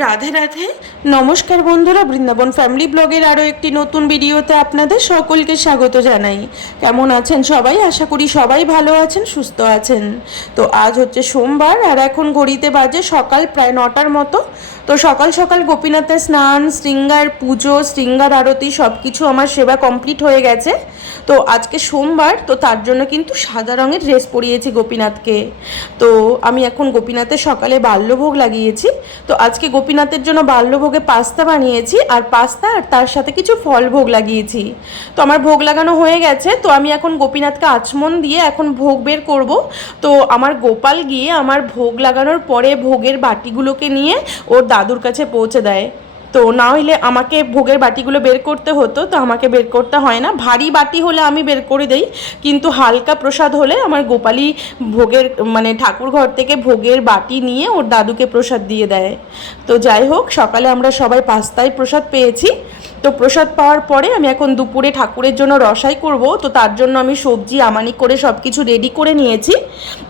রাধে রাধে। নমস্কার বন্ধুরা, বৃন্দাবন ফ্যামিলি ব্লগের আরও একটি নতুন ভিডিওতে আপনাদের সকলকে স্বাগত জানাই। কেমন আছেন সবাই? আশা করি সবাই ভালো আছেন, সুস্থ আছেন। তো আজ হচ্ছে সোমবার, আর এখন ঘড়িতে বাজে সকাল প্রায় নটার মতো। তো সকাল সকাল গোপীনাথের স্নান, শৃঙ্গার পুজো, শৃঙ্গার আরতি সব কিছু আমার সেবা কমপ্লিট হয়ে গেছে। তো আজকে সোমবার, তো তার জন্য কিন্তু সাদা রঙের ড্রেস পরিয়েছি গোপীনাথকে। তো আমি এখন গোপীনাথের সকালে বাল্যভোগ লাগিয়েছি। তো আজকে গোপীনাথের জন্য বাল্যভোগে পাস্তা বানিয়েছি আর পাস্তা আর তার সাথে কিছু ফল ভোগ লাগিয়েছি। তো আমার ভোগ লাগানো হয়ে গেছে, তো আমি এখন গোপীনাথকে আচমন দিয়ে এখন ভোগ বের করব। তো আমার গোপাল গিয়ে আমার ভোগ লাগানোর পরে ভোগের বাটিগুলোকে নিয়ে ওর দাদুর কাছে পৌঁছে দেয়। তো না হলে আমাকে ভোগের বাটিগুলো বের করতে হতো, তো আমাকে বের করতে হয় না। ভারী বাটি হলে আমি বের করে দেই, কিন্তু হালকা প্রসাদ হলে আমার গোপালী ভোগের মানে ঠাকুর ঘর থেকে ভোগের বাটি নিয়ে ওর দাদুকে প্রসাদ দিয়ে দেয়। তো যাই হোক, সকালে আমরা সবাই পাস্তায় প্রসাদ পেয়েছি। তো প্রসাদ পাওয়ার পরে আমি এখন দুপুরে ঠাকুরের জন্য রসাই করব। তো তার জন্য আমি সবজি আমানি করে সব কিছু রেডি করে নিয়েছি।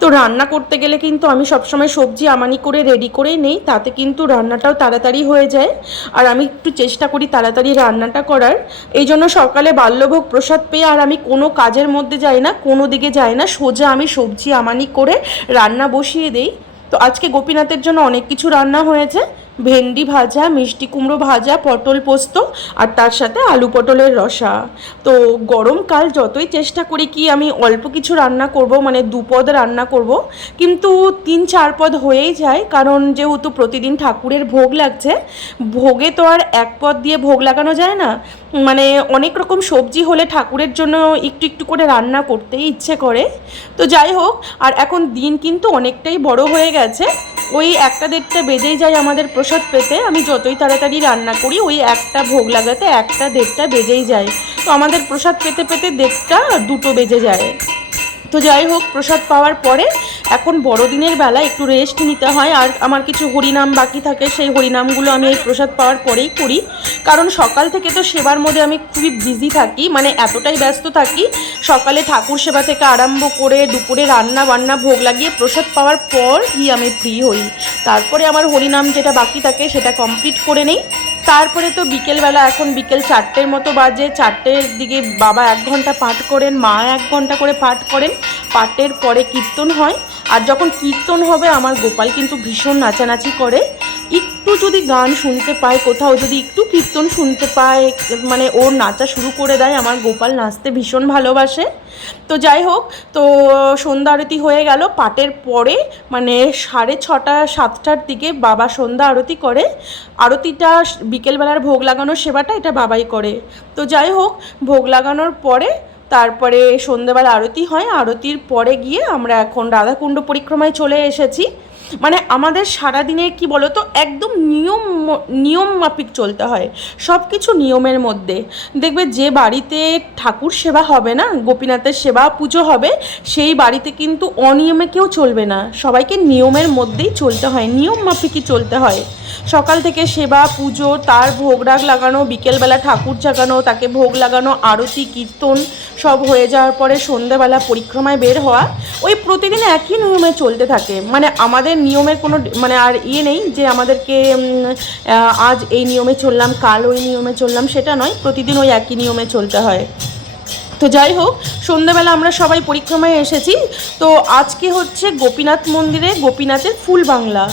তো রান্না করতে গেলে কিন্তু আমি সবসময় সবজি আমানি করে রেডি করেই নেই। তাতে কিন্তু রান্নাটাও তাড়াতাড়ি হয়ে যায়। আর আমি একটু চেষ্টা করি তাড়াতাড়ি রান্নাটা করার। এই জন্য সকালে বাল্যভোগ প্রসাদ পেয়ে আর আমি কোনো কাজের মধ্যে যাই না, কোনো দিকে যাই না। সোজা আমি সবজি আমানি করে রান্না বসিয়ে দেই। তো আজকে গোপীনাথের জন্য অনেক কিছু রান্না হয়েছে। ভেন্ডি ভাজা, মিষ্টি কুমড়ো ভাজা, পটল পোস্ত আর তার সাথে আলু পটলের রসা। তো গরমকাল যতই চেষ্টা করি কি আমি অল্প কিছু রান্না করব মানে দুপদ রান্না করব, কিন্তু তিন চার পদ হয়েই যায়, কারণ যেহেতু প্রতিদিন ঠাকুরের ভোগ লাগছে, ভোগে তো আর এক পদ দিয়ে ভোগ লাগানো যায় না। মানে অনেক রকম সবজি হলে ঠাকুরের জন্য একটু একটু করে রান্না করতেই ইচ্ছে করে। তো যাই হোক, আর এখন দিন কিন্তু অনেকটাই বড় হয়ে গেছে। ওই একটা দেড়টা বেজেই যায় আমাদের প্রসাদ পেতে। আমি যতই তাড়াতাড়ি রান্না করি, ওই একটা ভোগ লাগাতে একটা দেড়টা বেজেই যায়। তো আমাদের প্রসাদ পেতে পেতে দেড়টা দুটো বেজে যায়। তো যাই হোক, প্রসাদ পাওয়ার পরে এখন বড়দিনের বেলা একটু রেস্ট নিতে হয় আর আমার কিছু হরিনাম বাকি থাকে, সেই হরিনামগুলো আমি এই প্রসাদ পাওয়ার পরেই করি। কারণ সকাল থেকে তো সেবার মধ্যে আমি খুবই বিজি থাকি মানে এতটাই ব্যস্ত থাকি, সকালে ঠাকুর সেবা থেকে আরম্ভ করে দুপুরে রান্না বান্না, ভোগ লাগিয়ে প্রসাদ পাওয়ার পর গিয়ে আমি ফ্রি হই। তারপরে আমার হরিনাম যেটা বাকি থাকে সেটা কমপ্লিট করে নেই। তারপরে তো বিকেলবেলা, এখন বিকেল চারটের মতো বাজে। চারটের দিকে বাবা এক ঘণ্টা পাঠ করেন, মা এক ঘণ্টা করে পাঠ করেন। পাঠের পরে কীর্তন হয়। আর যখন কীর্তন হবে, আমার গোপাল কিন্তু ভীষণ নাচানাচি করে। একটু যদি গান শুনতে পায়, কোথাও যদি একটু কীর্তন শুনতে পায় মানে ওর নাচা শুরু করে দেয়, আমার গোপাল নাচতে ভীষণ ভালোবাসে। তো যাই হোক, তো সন্ধ্যা আরতি হয়ে গেল, পাটের পরে মানে সাড়ে ছটা, সাতটার দিকে বাবা সন্ধ্যা আরতি করে। আরতিটা বিকেলবেলার ভোগ লাগানোর সেবাটা এটা বাবাই করে। তো যাই হোক, ভোগ লাগানোর পরে তারপরে সন্ধ্যেবেলা আরতি হয়। আরতির পরে গিয়ে আমরা এখন রাধাকুণ্ড পরিক্রমায় চলে এসেছি। মানে আমাদের সারাদিনে কি বলতো, একদম নিয়ম নিয়ম মাফিক চলতে হয়। সব কিছু নিয়মের মধ্যে। দেখবে যে বাড়িতে ঠাকুর সেবা হবে না, গোপীনাথের সেবা, পুজো হবে, সেই বাড়িতে কিন্তু অনিয়মে কেউ চলবে না। সবাইকে নিয়মের মধ্যেই চলতে হয়, নিয়ম মাফিকই চলতে হয়। সকাল থেকে সেবা, পুজো, তার ভোগ রাগ লাগানো, বিকেলবেলা ঠাকুর জাগানো, তাকে ভোগ লাগানো, আরতি, কীর্তন সব হয়ে যাওয়ার পরে সন্ধেবেলা পরিক্রমায় বের হওয়া, ওই প্রতিদিন একই নিয়মে চলতে থাকে। মানে আমাদের নিয়মের কোনো মানে আর ইয়ে নেই যে আমাদেরকে আজ এই নিয়মে চললাম, কাল ওই নিয়মে চললাম, সেটা নয়। প্রতিদিন ওই একই নিয়মে চলতে হয়। তো যাই হোক সন্ধ্যাবেলা আমরা সবাই পরিক্রমায় এসেছি। তো আজকে হচ্ছে গোপীনাথ মন্দিরে গোপীনাথের ফুল বাংলা।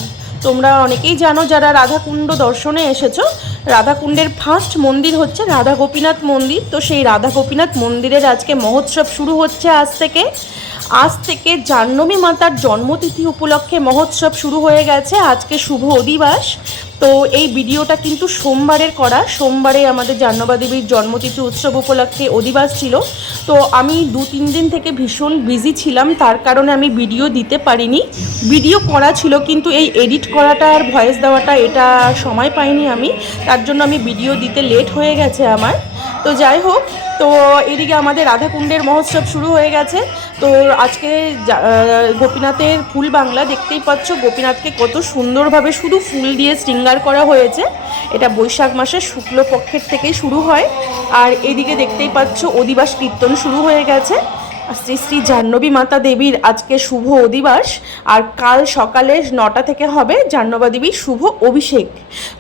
তোমরা অনেকেই জানো যারা রাধাকুণ্ড দর্শনে এসেছ, রাধাকুণ্ডের ফার্স্ট মন্দির হচ্ছে রাধা গোপীনাথ মন্দির। তো সেই রাধা গোপীনাথ মন্দিরের আজকে মহোৎসব শুরু হচ্ছে আজ থেকে। আজ থেকে জাহ্নবী মাতার জন্মতিথি উপলক্ষে মহোৎসব শুরু হয়ে গেছে। আজকে শুভ অধিবাস। তো এই ভিডিওটা কিন্তু সোমবারের করা। সোমবারে আমাদের জাহ্নবা দেবীর জন্মতিথি উৎসব উপলক্ষে অধিবাস ছিল। তো আমি দু, তিন দিন থেকে ভীষণ বিজি ছিলাম। তার কারণে আমি ভিডিও দিতে পারিনি। ভিডিও করা ছিল, কিন্তু এই এডিট করাটা আর ভয়েস দেওয়াটা এটা সময় পাইনি আমি। তার জন্য আমি ভিডিও দিতে লেট হয়ে গেছে আমার। তো যাই হোক, তো এদিকে আমাদের রাধাকুণ্ডের মহোৎসব শুরু হয়ে গেছে। তো আজকে গোপীনাথের ফুল বাংলা দেখতেই পাচ্ছ, গোপীনাথকে কত সুন্দরভাবে শুধু ফুল দিয়ে শৃঙ্গার করা হয়েছে। এটা বৈশাখ মাসের শুক্লপক্ষের থেকেই শুরু হয়। আর এদিকে দেখতেই পাচ্ছ, অধিবাস কীর্তন শুরু হয়ে গেছে। শ্রী শ্রী জাহ্নবী মাতা দেবীর আজকে শুভ অধিবাস। আর কাল সকালে নটা থেকে হবে জাহ্নবা দেবীর শুভ অভিষেক।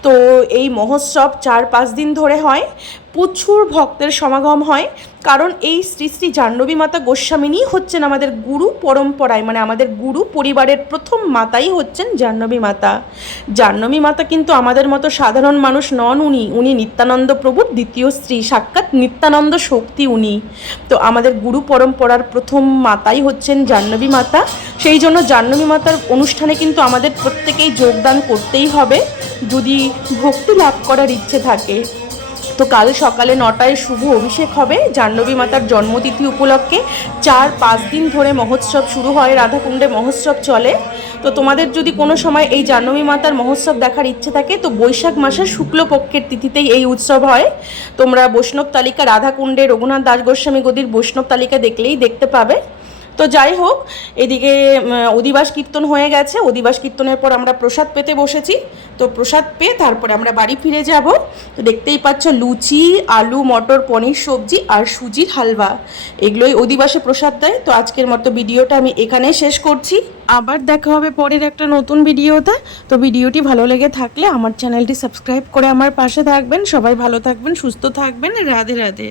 তো এই মহোৎসব চার পাঁচ দিন ধরে হয়। প্রচুর ভক্তের সমাগম হয়। কারণ এই শ্রী শ্রী জাহ্নবী মাতা গোস্বামিনী হচ্ছেন আমাদের গুরু পরম্পরায় মানে আমাদের গুরু পরিবারের প্রথম মাতাই হচ্ছেন জাহ্নবী মাতা। জাহ্নবী মাতা কিন্তু আমাদের মতো সাধারণ মানুষ নন উনি। উনি নিত্যানন্দ প্রভুর দ্বিতীয় স্ত্রী, সাক্ষাৎ নিত্যানন্দ শক্তি উনি। তো আমাদের গুরু পরম্পরার প্রথম মাতাই হচ্ছেন জাহ্নবী মাতা। সেই জন্য জাহ্নবী মাতার অনুষ্ঠানে কিন্তু আমাদের প্রত্যেকেই যোগদান করতেই হবে। যদি ভক্তি লাভ করার ইচ্ছে থাকে তো কাল সকালে নটায় শুভ অভিষেক হবে। জাহ্নবী মাতার জন্মতিথি উপলক্ষে চার পাঁচ দিন ধরে মহোৎসব শুরু হয়, রাধাকুণ্ডে মহোৎসব চলে। তো তোমাদের যদি কোনো সময় এই জাহ্নবী মাতার মহোৎসব দেখার ইচ্ছে থাকে, তো বৈশাখ মাসের শুক্লপক্ষের তিথিতেই এই উৎসব হয়। তোমরা বৈষ্ণব তালিকা, রাধাকুণ্ডে রঘুনাথ দাস গোস্বামী গদির বৈষ্ণব তালিকা দেখলেই দেখতে পাবে। তো যাই হোক, এদিকে অধিবাস কীর্তন হয়ে গেছে। অধিবাস কীর্তনের পর আমরা প্রসাদ পেতে বসেছি। তো প্রসাদ পেয়ে তারপরে আমরা বাড়ি ফিরে যাব। তো দেখতেই পাচ্ছ লুচি, আলু, মটর, পনির সবজি আর সুজির হালবা এগুলোই অধিবাসে প্রসাদ দেয়। তো আজকের মতো ভিডিওটা আমি এখানেই শেষ করছি। আবার দেখা হবে পরের একটা নতুন ভিডিওতে। তো ভিডিওটি ভালো লেগে থাকলে আমার চ্যানেলটি সাবস্ক্রাইব করে আমার পাশে থাকবেন। সবাই ভালো থাকবেন, সুস্থ থাকবেন। রাধে রাধে।